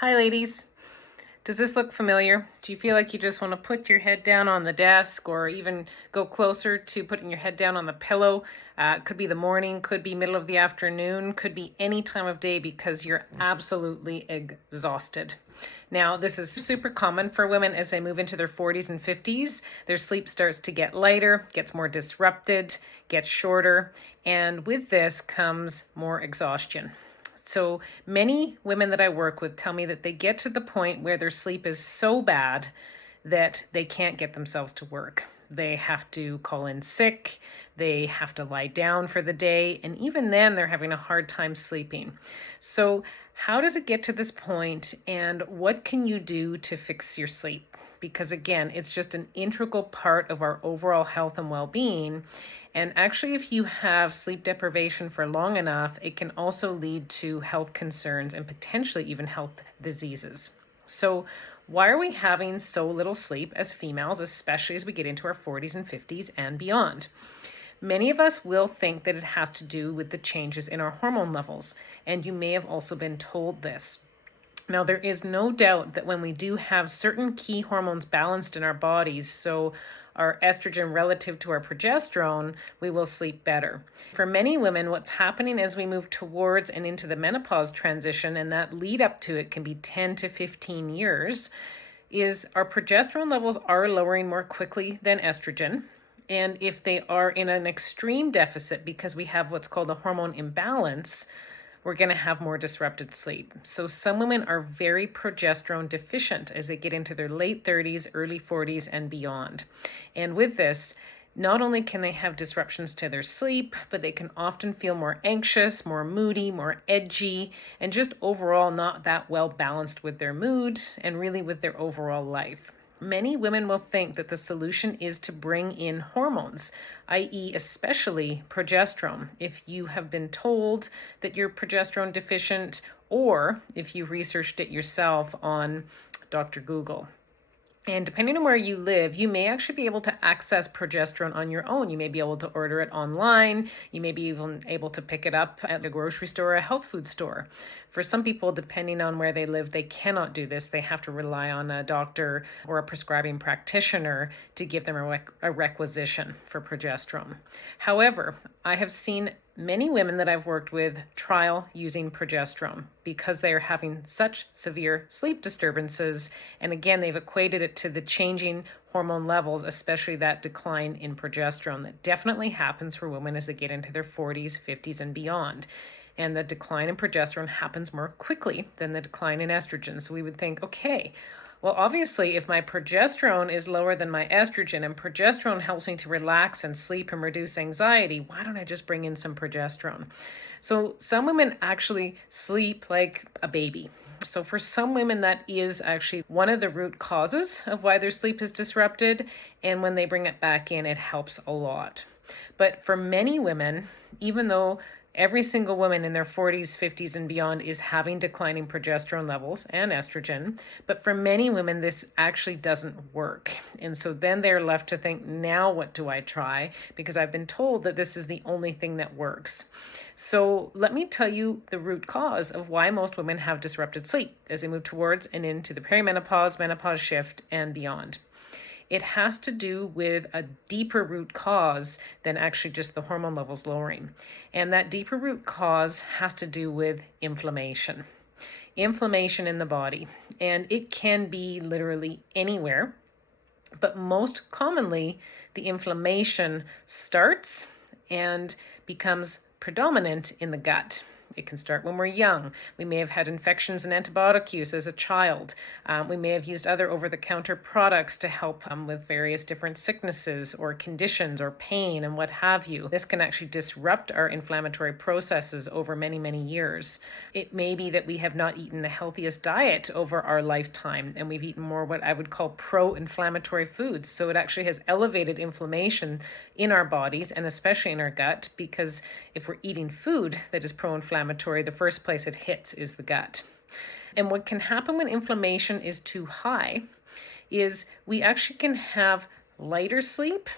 Hi, ladies. Does this look familiar? Do you feel like you just want to put your head down on the desk or even go closer to putting your head down on the pillow? Could be the morning, could be middle of the afternoon, could be any time of day because you're absolutely exhausted. Now, this is super common for women as they move into their 40s and 50s. Their sleep starts to get lighter, gets more disrupted, gets shorter, and with this comes more exhaustion. So many women that I work with tell me that they get to the point where their sleep is so bad that they can't get themselves to work. They have to call in sick, they have to lie down for the day, and even then they're having a hard time sleeping. So how does it get to this point, and what can you do to fix your sleep? Because again, it's just an integral part of our overall health and well-being. And actually, if you have sleep deprivation for long enough, it can also lead to health concerns and potentially even health diseases. So why are we having so little sleep as females, especially as we get into our 40s and 50s and beyond? Many of us will think that it has to do with the changes in our hormone levels, and you may have also been told this. Now, there is no doubt that when we do have certain key hormones balanced in our bodies, so our estrogen relative to our progesterone, we will sleep better. For many women, what's happening as we move towards and into the menopause transition, and that lead up to it can be 10 to 15 years, is our progesterone levels are lowering more quickly than estrogen. And if they are in an extreme deficit because we have what's called a hormone imbalance, we're going to have more disrupted sleep. So some women are very progesterone deficient as they get into their late 30s, early 40s, and beyond. And with this, not only can they have disruptions to their sleep, but they can often feel more anxious, more moody, more edgy, and just overall not that well balanced with their mood and really with their overall life. Many women will think that the solution is to bring in hormones, i.e. especially progesterone. If you have been told that you're progesterone deficient, or if you researched it yourself on Dr. Google. And depending on where you live, you may actually be able to access progesterone on your own. You may be able to order it online. You may be even able to pick it up at the grocery store or a health food store. For some people, depending on where they live, they cannot do this. They have to rely on a doctor or a prescribing practitioner to give them a requisition for progesterone. However, I have seen many women that I've worked with trial using progesterone because they are having such severe sleep disturbances. And again, they've equated it to the changing hormone levels, especially that decline in progesterone that definitely happens for women as they get into their 40s, 50s, and beyond. And the decline in progesterone happens more quickly than the decline in estrogen. So we would think, okay, well, obviously, if my progesterone is lower than my estrogen and progesterone helps me to relax and sleep and reduce anxiety, why don't I just bring in some progesterone? So some women actually sleep like a baby. So for some women, that is actually one of the root causes of why their sleep is disrupted. And when they bring it back in, it helps a lot. But for many women, even though every single woman in their 40s, 50s, and beyond is having declining progesterone levels and estrogen. But for many women, this actually doesn't work. And so then they're left to think, now what do I try? Because I've been told that this is the only thing that works. So let me tell you the root cause of why most women have disrupted sleep as they move towards and into the perimenopause, menopause shift, and beyond. It has to do with a deeper root cause than actually just the hormone levels lowering. And that deeper root cause has to do with inflammation. Inflammation in the body. And it can be literally anywhere. But most commonly, the inflammation starts and becomes predominant in the gut. It can start when we're young. We may have had infections and antibiotic use as a child. We may have used other over-the-counter products to help with various different sicknesses or conditions or pain and what have you. This can actually disrupt our inflammatory processes over many, many years. It may be that we have not eaten the healthiest diet over our lifetime, and we've eaten more what I would call pro-inflammatory foods. So it actually has elevated inflammation in our bodies and especially in our gut, because if we're eating food that is pro-inflammatory, the first place it hits is the gut. And what can happen when inflammation is too high is we actually can have lighter sleep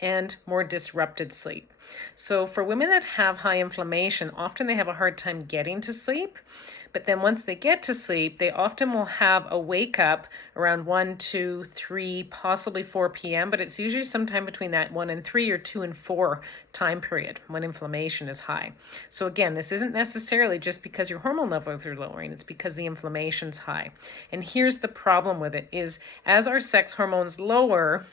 and more disrupted sleep. So for women that have high inflammation, often they have a hard time getting to sleep, But then once they get to sleep, they often will have a wake up around 1, 2, 3, possibly 4 p.m., but it's usually sometime between that 1 and 3 or 2 and 4 time period when inflammation is high. So again, this isn't necessarily just because your hormone levels are lowering, it's because the inflammation's high. And here's the problem with it is as our sex hormones lower,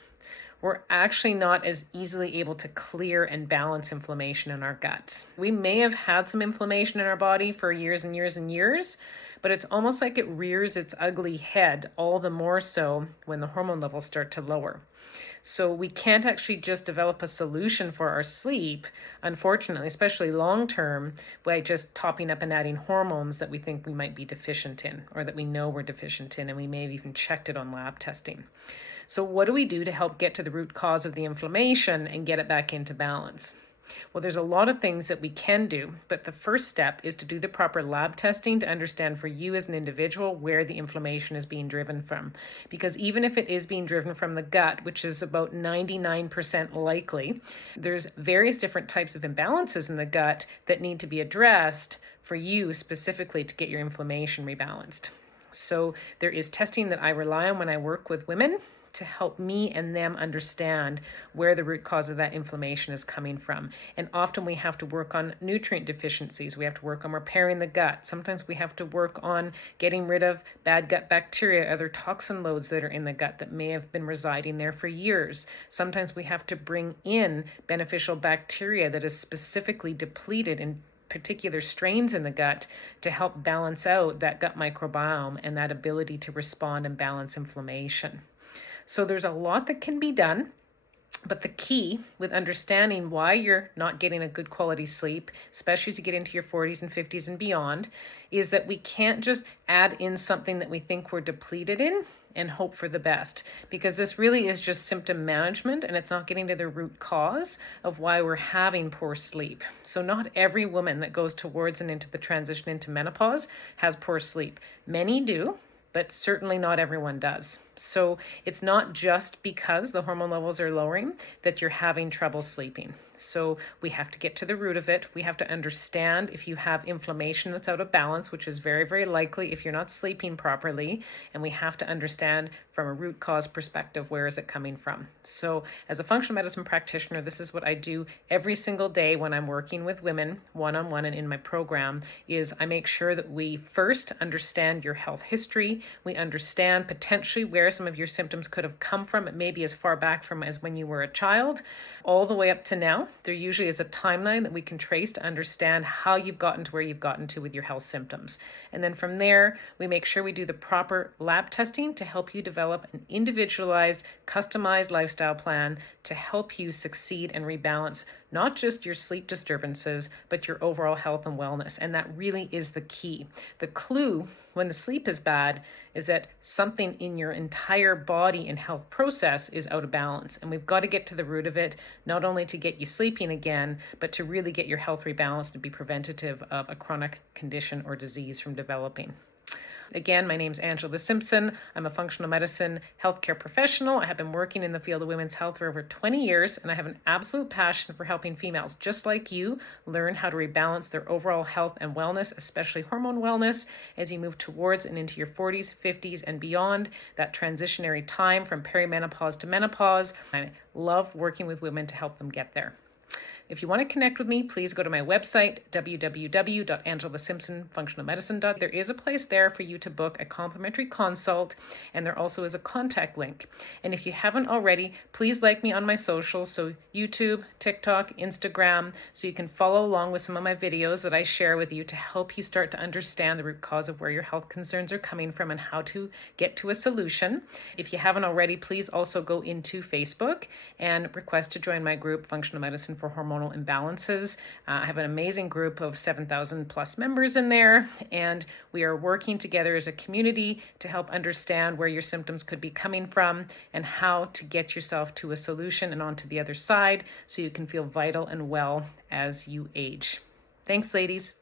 we're actually not as easily able to clear and balance inflammation in our guts. We may have had some inflammation in our body for years and years and years, but it's almost like it rears its ugly head all the more so when the hormone levels start to lower. So we can't actually just develop a solution for our sleep, unfortunately, especially long term, by just topping up and adding hormones that we think we might be deficient in or that we know we're deficient in, and we may have even checked it on lab testing. So what do we do to help get to the root cause of the inflammation and get it back into balance? Well, there's a lot of things that we can do, but the first step is to do the proper lab testing to understand for you as an individual where the inflammation is being driven from. Because even if it is being driven from the gut, which is about 99% likely, there's various different types of imbalances in the gut that need to be addressed for you specifically to get your inflammation rebalanced. So there is testing that I rely on when I work with women to help me and them understand where the root cause of that inflammation is coming from. And often we have to work on nutrient deficiencies. We have to work on repairing the gut. Sometimes we have to work on getting rid of bad gut bacteria, other toxin loads that are in the gut that may have been residing there for years. Sometimes we have to bring in beneficial bacteria that is specifically depleted in particular strains in the gut to help balance out that gut microbiome and that ability to respond and balance inflammation. So there's a lot that can be done, but the key with understanding why you're not getting a good quality sleep, especially as you get into your 40s and 50s and beyond, is that we can't just add in something that we think we're depleted in and hope for the best, because this really is just symptom management and it's not getting to the root cause of why we're having poor sleep. So not every woman that goes towards and into the transition into menopause has poor sleep. Many do, but certainly not everyone does. So it's not just because the hormone levels are lowering that you're having trouble sleeping. So we have to get to the root of it. We have to understand if you have inflammation that's out of balance, which is very, very likely if you're not sleeping properly. And we have to understand from a root cause perspective, where is it coming from? So as a functional medicine practitioner, this is what I do every single day when I'm working with women one-on-one and in my program is I make sure that we first understand your health history. We understand potentially where some of your symptoms could have come from. It may be as far back from as when you were a child, all the way up to now. There usually is a timeline that we can trace to understand how you've gotten to where you've gotten to with your health symptoms. And then from there, we make sure we do the proper lab testing to help you develop an individualized, customized lifestyle plan to help you succeed and rebalance not just your sleep disturbances, but your overall health and wellness. And that really is the key. The clue when the sleep is bad is that something in your entire body and health process is out of balance. And we've got to get to the root of it, not only to get you sleeping again, but to really get your health rebalanced and be preventative of a chronic condition or disease from developing. Again, my name's Angela Simpson. I'm a functional medicine healthcare professional. I have been working in the field of women's health for over 20 years, and I have an absolute passion for helping females just like you learn how to rebalance their overall health and wellness, especially hormone wellness, as you move towards and into your 40s, 50s, and beyond, that transitionary time from perimenopause to menopause. I love working with women to help them get there. If you want to connect with me, please go to my website, www.angelasimpsonfunctionalmedicine.com. There is a place there for you to book a complimentary consult, and there also is a contact link. And if you haven't already, please like me on my socials, so YouTube, TikTok, Instagram, so you can follow along with some of my videos that I share with you to help you start to understand the root cause of where your health concerns are coming from and how to get to a solution. If you haven't already, please also go into Facebook and request to join my group, Functional Medicine for Hormonal Imbalances. I have an amazing group of 7,000 plus members in there, and we are working together as a community to help understand where your symptoms could be coming from and how to get yourself to a solution and onto the other side so you can feel vital and well as you age. Thanks, ladies.